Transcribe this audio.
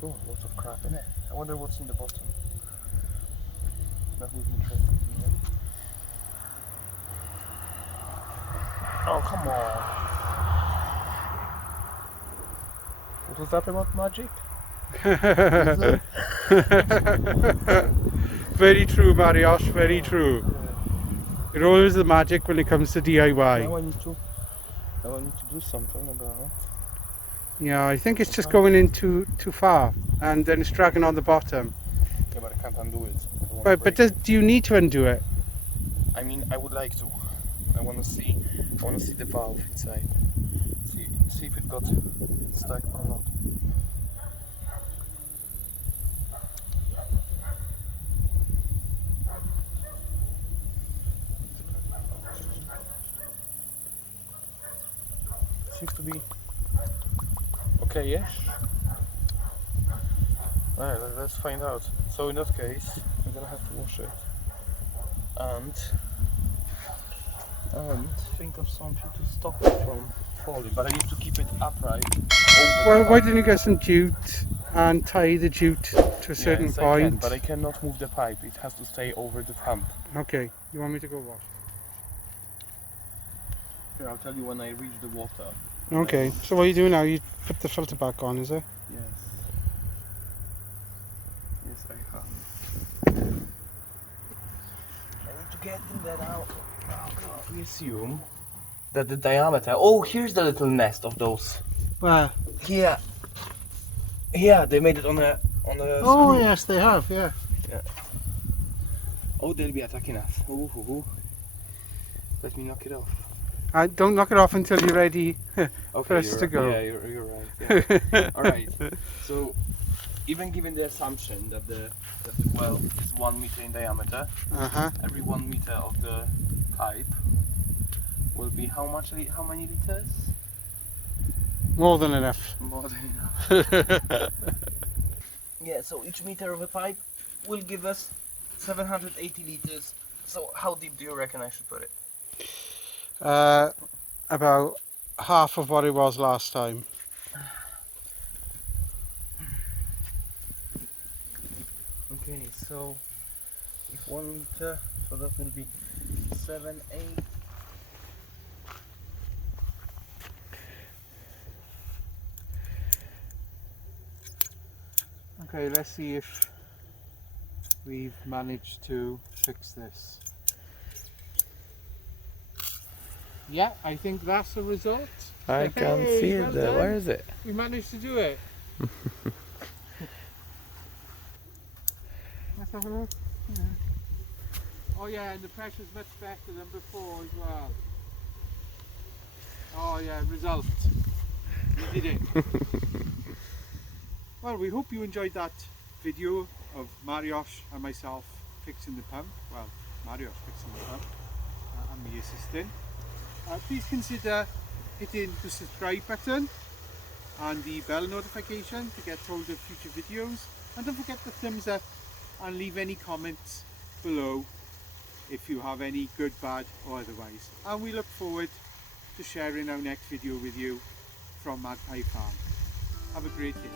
Oh, lots of crap in it. I wonder what's in the bottom. That would be interesting to know. Oh, come on. What was that about magic? Very true, Mariusz, very true. It always the magic when it comes to DIY. Now I need to do something about it. Yeah, I think it's just going in too far, and then it's dragging on the bottom. Yeah, but I can't undo it. I don't want to But break do you need to undo it? I mean, I would like to. I want to see the valve inside. See if it got stuck or not. Seems to be okay-ish. Alright, let's find out. So in that case, I'm gonna have to wash it and think of something to stop it from falling. But I need to keep it upright. Well, why didn't you get some jute and tie the jute to a certain yes, point? I can, but I cannot move the pipe. It has to stay over the pump. Okay, you want me to go wash? Here, I'll tell you when I reach the water. Okay, so what are you doing now? You put the filter back on, is it? Yes. Yes, I have. I need to get that out. We assume that the diameter. Oh, here's the little nest of those. Where? Here. Here, they made it on a. Oh screw. yes, they have. Yeah. Oh, they'll be attacking us. Ooh, ooh, ooh. Let me knock it off. Don't knock it off until you're ready Okay, for us to go. Yeah, you're right. Yeah. All right. So, even given the assumption that the well is 1 meter in diameter, every 1 meter of the pipe will be how many liters? More than enough. More than enough. Yeah. So each meter of a pipe will give us 780 liters. So how deep do you reckon I should put it? About half of what it was last time. Okay, so if 1 meter, so that will be 7, 8. Okay, let's see if we've managed to fix this. Yeah, I think that's the result. I can see it there. Where is it? We managed to do it. Let's have a look. Yeah. Oh yeah, and the pressure's much better than before as well. Oh yeah, result. We did it. Well, we hope you enjoyed that video of Mariusz and myself fixing the pump. Well, Mariusz fixing the pump and me assisting. Please consider hitting the subscribe button and the bell notification to get told of future videos, and don't forget the thumbs up and leave any comments below if you have any good, bad or otherwise, and we look forward to sharing our next video with you from Magpie Farm. Have a great day.